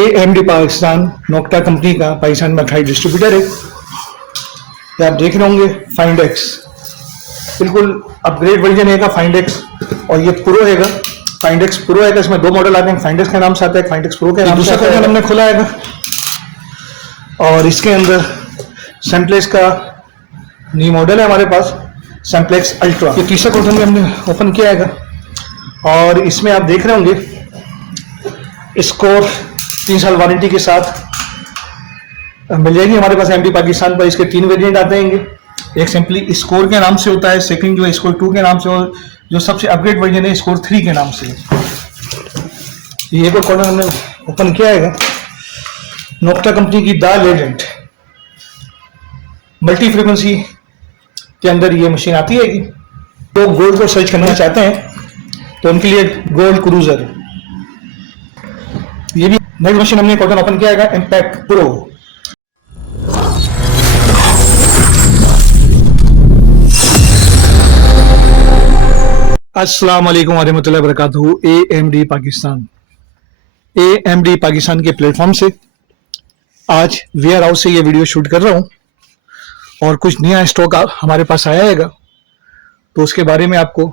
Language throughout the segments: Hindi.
AMD पाकिस्तान नोक्टा कंपनी का पाकिस्तान में अथॉराइज्ड डिस्ट्रीब्यूटर है। ये आप देख रहे होंगे फाइंडेक्स, बिल्कुल अपग्रेड वर्जन है फाइंडेक्स, और ये प्रो है फाइंडेक्स प्रो है। इसमें दो मॉडल आते हैं, फाइंडेक्स के नाम से आता है, फाइंडेक्स प्रो के नाम से आता है। हमने खोला है और इसके अंदर सैम्प्लेक्स का न्यू मॉडल है हमारे पास, सैम्प्लेक्स अल्ट्रा। ये तीसरा क्वार्टर में हमने ओपन किया है और इसमें आप देख रहे होंगे स्कोर 3 साल वारंटी के साथ मिल जाएगी हमारे पास एमडी पाकिस्तान पर। इसके 3 वेरिएंट आते हैं। एक सिंपली स्कोर के नाम से होता है, सेकंड जो है स्कोर 2 के नाम से, और जो सबसे अपग्रेड वर्जन है स्कोर 3 के नाम से। ये एक और क्वार्टर हमने ओपन किया है नोक्टा कंपनी की द लेजेंड मल्टी फ्रीक्वेंसी के अंदर ये मशीन आती है। तो गोल्ड को सर्च करना चाहते हैं तो उनके लिए गोल्ड क्रूजर, ये भी नेक्स्ट मशीन हमने क्वार्टर ओपन किया है इम्पैक्ट प्रो। अस्सलाम वालेकुम वरहमतुल्लाहि वबरकातुहू। AMD पाकिस्तान के प्लेटफॉर्म से आज वेयर हाउस से ये वीडियो शूट कर रहा हूँ और कुछ नया स्टॉक हमारे पास आया है तो उसके बारे में आपको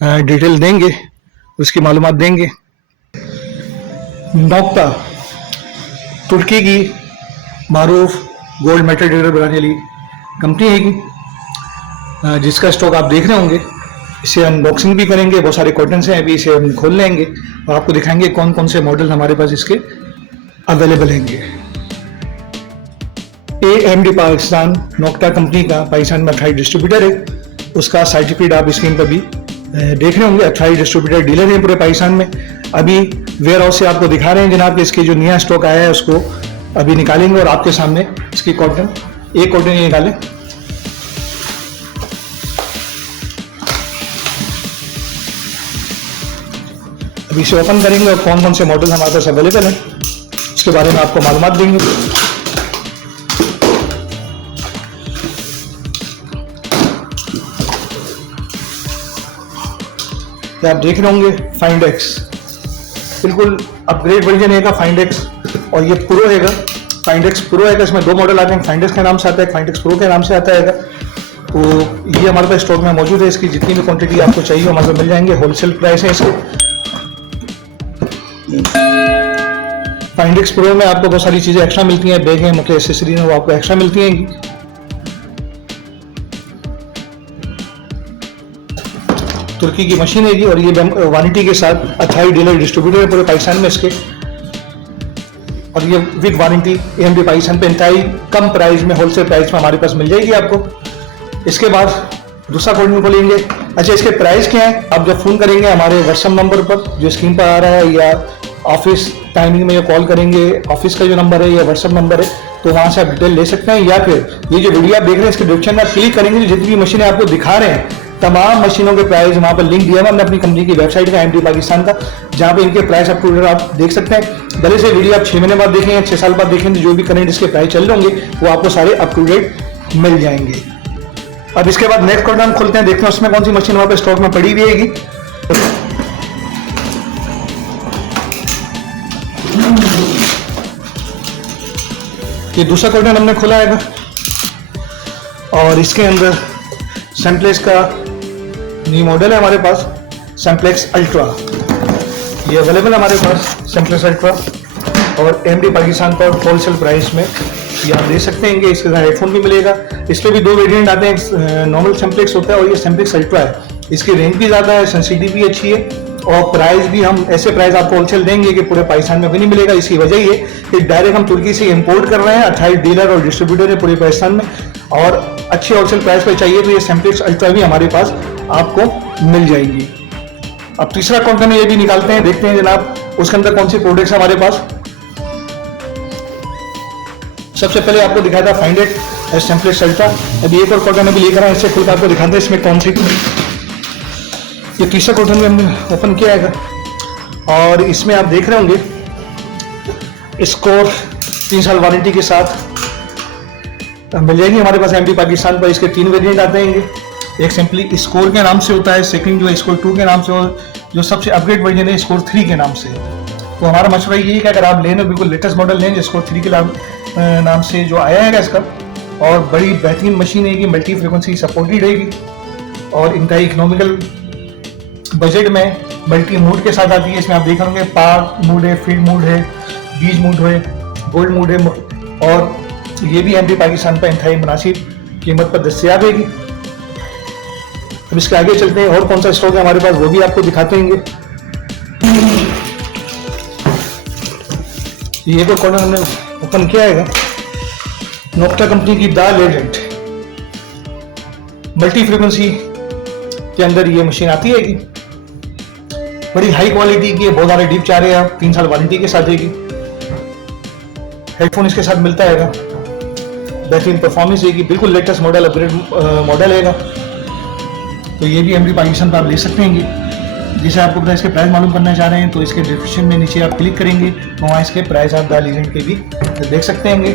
डिटेल देंगे, उसकी मालूमात देंगे। नोक्टा तुर्की की मारूफ गोल्ड मेटल डिटेक्टर बनाने वाली कंपनी है जिसका स्टॉक आप देख रहे होंगे। इसे अनबॉक्सिंग भी करेंगे, बहुत सारे कॉटन्स हैं, अभी इसे हम खोल लेंगे और आपको दिखाएंगे कौन कौन से मॉडल हमारे पास इसके अवेलेबल हैं। AMD पाकिस्तान नोक्टा कंपनी का पाकिस्तान में अथॉराइज्ड डिस्ट्रीब्यूटर है। उसका सर्टिफिकेट आप स्क्रीन पर भी देख रहे होंगे। अथॉराइज्ड डिस्ट्रीब्यूटर डीलर है पूरे पाकिस्तान में। अभी वेयर हाउस से आपको दिखा रहे हैं जनाब कि इसके जो नया स्टॉक आया है उसको अभी निकालेंगे और आपके सामने इसकी कॉटन एक कॉटन ये निकालें। अभी इसे ओपन करेंगे और कौन कौन से मॉडल हमारे पास अवेलेबल हैं उसके बारे में आपको मालूमात देंगे। तो आप देख रहे होंगे फाइंडेक्स, बिल्कुल अपग्रेड वर्जन है फाइंडेक्स, और ये प्रो है फाइंडेक्स प्रो है। इसमें दो मॉडल आते हैं, फाइंडेक्स के नाम से आता है, फाइंडेक्स प्रो के नाम से आता है। तो ये हमारे पास स्टॉक में मौजूद है। इसकी जितनी भी क्वांटिटी आपको चाहिए हमारे पास मिल जाएंगे। होलसेल प्राइस है इसके। फाइंडेक्स प्रो में आपको बहुत सारी चीजें एक्स्ट्रा मिलती हैं, बैग हैं, मतलब एसेसरीज हैं, वो आपको एक्स्ट्रा मिलती हैं। तुर्की की मशीन है और ये वारंटी के साथ अथॉराइज्ड डीलर डिस्ट्रीब्यूटर है पूरे पाकिस्तान में इसके, और ये विद वारंटी AMD पाकिस्तान पे इंतहाई कम प्राइस में, होलसेल प्राइस में हमारे पास मिल जाएगी आपको। इसके बाद दूसरा क्वेश्चन खोलेंगे। अच्छा, इसके प्राइस क्या है? आप जब फोन करेंगे हमारे व्हाट्सएप नंबर पर जो स्क्रीन पर आ रहा है, या ऑफिस टाइमिंग में कॉल करेंगे, ऑफिस का जो नंबर है या व्हाट्सएप नंबर है, तो वहां से आप डिटेल ले सकते हैं। या फिर ये जो वीडियो आप देख रहे हैं इसके डिस्क्रिप्शन में आप क्लिक करेंगे, जो जितनी भी मशीनें आपको दिखा रहे हैं तमाम मशीनों के प्राइस वहां पर लिंक दिया है हमने अपनी कंपनी की वेबसाइट का AMD पाकिस्तान का, जहां पे इनके प्राइस अप टू डेट आप देख सकते हैं। भले से वीडियो आप 6 महीने बाद देखें या 6 साल बाद देखें, तो जो भी करंट इसके प्राइस चल रहे होंगे वो आपको सारे अप टू डेट मिल जाएंगे। अब इसके बाद नेक्स्ट क्वार्टर हम खोलते हैं, देखते हैं उसमें कौन सी मशीन वहां पे स्टॉक में पड़ी हुई है। ये दूसरा क्वार्टर हमने खोला है और इसके अंदर सैम्प्लेक्स का न्यू मॉडल है हमारे पास, सैम्प्लेक्स अल्ट्रा। ये अवेलेबल है हमारे पास सैम्प्लेक्स अल्ट्रा, और AMD पाकिस्तान पर होलसेल प्राइस में ये आप दे सकते हैं कि इसके साथ हेडफोन भी मिलेगा। इसमें भी 2 वेरिएंट आते हैं, नॉर्मल सैम्प्लेक्स होता है और ये सैम्प्लेक्स अल्ट्रा है। इसकी रेंज भी ज़्यादा है, सेंसिटिविटी भी अच्छी है, और प्राइस भी हम ऐसे प्राइस आपको होलसेल देंगे कि पूरे पाकिस्तान में भी नहीं मिलेगा। इसकी वजह ये कि डायरेक्ट हम तुर्की से इंपोर्ट कर रहे हैं, अथॉराइज्ड डीलर और डिस्ट्रीब्यूटर है पूरे पाकिस्तान में, और अच्छे होलसेल प्राइस पर चाहिए तो ये सैम्प्लेक्स अल्ट्रा भी हमारे पास आपको मिल जाएगी। अब तीसरा क्वार्टर में ये भी निकालते हैं, देखते हैं जनाब उसके अंदर कौन सी प्रोडक्ट्स हमारे पास। सबसे पहले आपको दिखाया था फाइंडेक्स सैम्प्लेक्स अल्ट्रा। अभी एक और क्वार्टर में भी लेकर आए, इससे खुलकर आपको दिखाते हैं इसमें कौन सी। ये तीसरा क्वार्टर में हमने ओपन किया है और इसमें आप देख रहे होंगे स्कोर 3 साल वारंटी के साथ मिल जाएगी हमारे पास AMD पाकिस्तान पर। इसके 3 वेरिएंट आते हैं। एक सिंपली स्कोर के नाम से होता है, सेकंड जो है स्कोर 2 के नाम से, और जो सबसे अपग्रेड वर्जन है स्कोर 3 के नाम से। तो हमारा मशवरा यही है कि अगर आप लें तो बिल्कुल लेटेस्ट मॉडल लें, जिसको 3 के नाम से जो आया है इसका, और बड़ी बेहतरीन मशीन है, मल्टी फ्रिक्वेंसी सपोर्टेड रहेगी और इंतहाई इकोनॉमिकल बजट में मल्टी मूड के साथ आती है। इसमें आप देख होंगे पावर मूड है, फील्ड मूड है, बीज मूड है, गोल्ड मूड है, और ये भी एमपी पाकिस्तान पर इंतहाई मुनासिब कीमत पर दस्तियाब है। अब इसके आगे चलते हैं, और कौन सा स्टॉक है हमारे पास वो भी आपको दिखाते हैं। ये तो कॉर्नर हमने ओपन किया है, नोक्टा कंपनी की द लेजेंड मल्टी फ्रीक्वेंसी के अंदर ये मशीन आती है। बड़ी हाई क्वालिटी की है, बहुत सारे डीप चाह रहे हैं आप, 3 साल वारंटी के साथ देगी। हेडफोन इसके साथ मिलता है, बेहतरीन परफॉर्मेंस देगी, बिल्कुल लेटेस्ट मॉडल, अपग्रेड मॉडल है। तो ये भी एमपी पाकिस्तान पर आप ले सकते हैं। जिसे आपको पता है इसके प्राइस मालूम करना चाह रहे हैं तो इसके डिस्क्रिप्शन में नीचे आप क्लिक करेंगे तो वहाँ इसके प्राइस आप द लेजेंड के भी देख सकते हैं।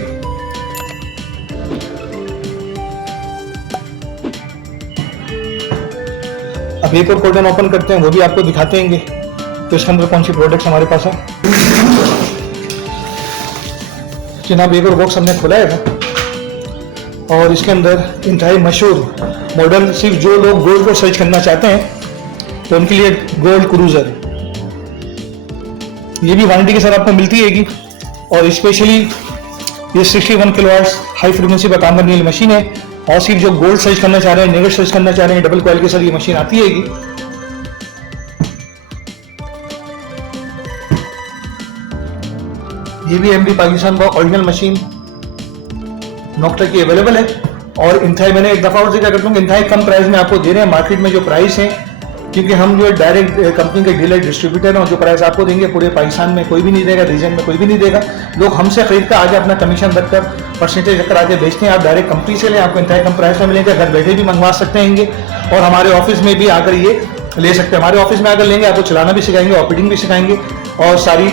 अब एक और कोडन ओपन करते हैं, वो भी आपको दिखाते हैं तो इसके अंदर कौन सी प्रोडक्ट्स हमारे पास है। जनाब एक और बॉक्स हमने खोला है और इसके अंदर इंतहाई मशहूर मॉडल, सिर्फ जो लोग गोल्ड को सर्च करना चाहते हैं तो उनके लिए गोल्ड क्रूजर, ये भी वारंटी के साथ आपको मिलती है। और स्पेशली ये 61 किलोवाट हाई फ्रीक्वेंसी पर काम करने वाली मशीन है, और सिर्फ जो गोल्ड सर्च करना चाह रहे हैं, नेगेट सर्च करना चाह रहे हैं, डबल कॉइल के साथ ये मशीन आती है। ये भी एमपी पाकिस्तान का ओरिजिनल मशीन नोक्टा की अवेलेबल है, और इंतहाई, मैंने एक दफा और जिक्र करता हूँ, इंतहाई कम प्राइस में आपको दे रहे हैं। मार्केट में जो प्राइस है, क्योंकि हम जो डायरेक्ट कंपनी के डीलर डिस्ट्रीब्यूटर हैं, जो प्राइस आपको देंगे पूरे पाकिस्तान में कोई भी नहीं देगा, रीजन में कोई भी नहीं देगा। लोग हमसे खरीद कर आगे अपना कमीशन रखकर परसेंटेज रखकर आगे बेचते हैं। आप डायरेक्ट कंपनी से लें, आपको इंतहाई कम प्राइस में मिलेंगे, घर बैठे भी मंगवा सकते हैं और हमारे ऑफिस में भी आकर ये ले सकते हैं। हमारे ऑफिस में आकर लेंगे, आपको चलाना भी सिखाएंगे, ऑपरेटिंग भी सिखाएंगे, और सारी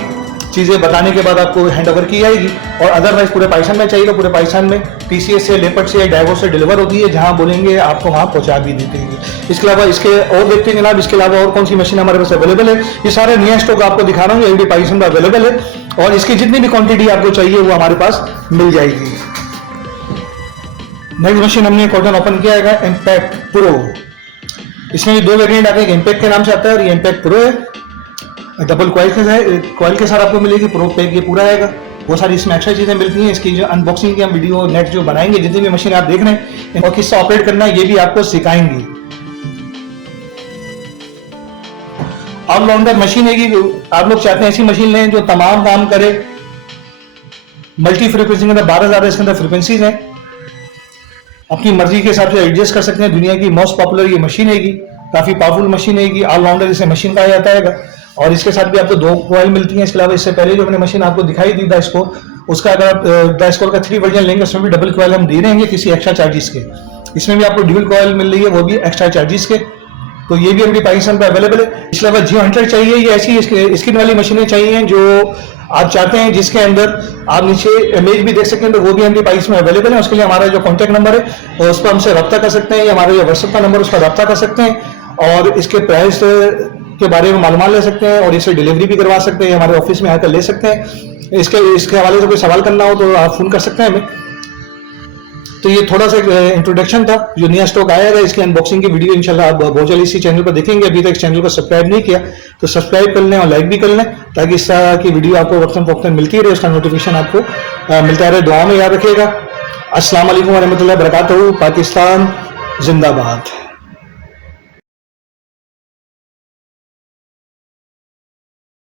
चीज़ें बताने के बाद आपको हैंड ओवर की जाएगी। और अदरवाइज पूरे पाकिस्तान में चाहिए तो पूरे पाकिस्तान में टीसीएस से, लेपर्ड से या डाइवो से डिलीवर होती है, जहां बोलेंगे आपको वहां पहुंचा भी देते हैं। इसके अलावा इसके और देखते हैं जनाब, इसके अलावा और कौन सी मशीन हमारे पास अवेलेबल है। ये सारे नया स्टॉक आपको दिखा रहा हूँ, ये भी पाकिस्तान में अवेलेबल है, और इसकी जितनी भी क्वांटिटी आपको चाहिए वो हमारे पास मिल जाएगी। नेक्स्ट मशीन हमने कॉटन ओपन किया है, इम्पैक्ट प्रो। इसमें भी 2 वेरिएंट आते हैं, इम्पैक्ट के नाम से आता है और ये इम्पैक्ट प्रो है। डबल कॉइल के साथ आपको मिलेगी, प्रो पैक ये पूरा आएगा। बहुत सारी इसमें एक्स्ट्रा चीज़ें मिलती हैं। इसकी जो अनबॉक्सिंग की हम वीडियो नेट जो बनाएंगे, जितनी भी मशीन आप देख रहे हैं और किससे ऑपरेट करना है, ये भी आपको सिखाएंगे। ऑलराउंडर मशीन है कि आप लोग चाहते हैं ऐसी मशीन लें जो तमाम काम करे। मल्टी फ्रीक्वेंसी के अंदर 12,000 इसके अंदर फ्रीक्वेंसीज हैं, अपनी मर्जी के हिसाब से एडजस्ट कर सकते हैं। दुनिया की मोस्ट पॉपुलर ये मशीन है, काफी पावरफुल मशीन है, ऑलराउंडर इसे मशीन कहा जाता है। और इसके साथ भी आपको 2 कॉइल मिलती हैं। इसके अलावा इससे पहले जो मैंने मशीन आपको दिखाई दी द स्कोर, उसका अगर आप द स्कोर का 3 वर्जन लेंगे, उसमें भी डबल कॉइल हम दे रहे हैं किसी एक्स्ट्रा चार्जेस के। इसमें भी आपको ड्यूल कॉइल मिल रही है, वो भी एक्स्ट्रा चार्जेस के। तो ये भी अभी पाकिस्तान पे अवेलेबल है। इसके अलावा जियो हंटर चाहिए, ये ऐसी स्किन वाली मशीनें चाहिए जो आप चाहते हैं, जिसके अंदर आप नीचे इमेज भी देख सकते हैं, तो वो भी हमारे पाकिस्तान में अवेलेबल है। उसके लिए हमारा जो कॉन्टैक्ट नंबर है उस पर हमसे रब्ता कर सकते हैं, या हमारा जो व्हाट्सएप का नंबर उस पर रब्ता कर सकते हैं और इसके प्राइस के बारे में मालूमात ले सकते हैं और इसे डिलीवरी भी करवा सकते हैं, हमारे ऑफिस में आकर ले सकते हैं। इसके हवाले से कोई सवाल करना हो तो आप फोन कर सकते हैं हमें। तो ये थोड़ा सा इंट्रोडक्शन था, जो नया स्टॉक आया है इसकी अनबॉक्सिंग की वीडियो इंशाल्लाह आप बहुत जल्दी इसी चैनल पर देखेंगे। अभी तक चैनल को सब्सक्राइब नहीं किया तो सब्सक्राइब कर लें और लाइक भी कर लें, ताकि इस तरह की वीडियो आपको वक्तन फौक्तन मिलती रहे, उसका नोटिफिकेशन आपको मिलता रहे। दुआ में याद रखिएगा। अस्सलाम वालेकुम व रहमतुल्लाहि व बरकातहू। पाकिस्तान जिंदाबाद।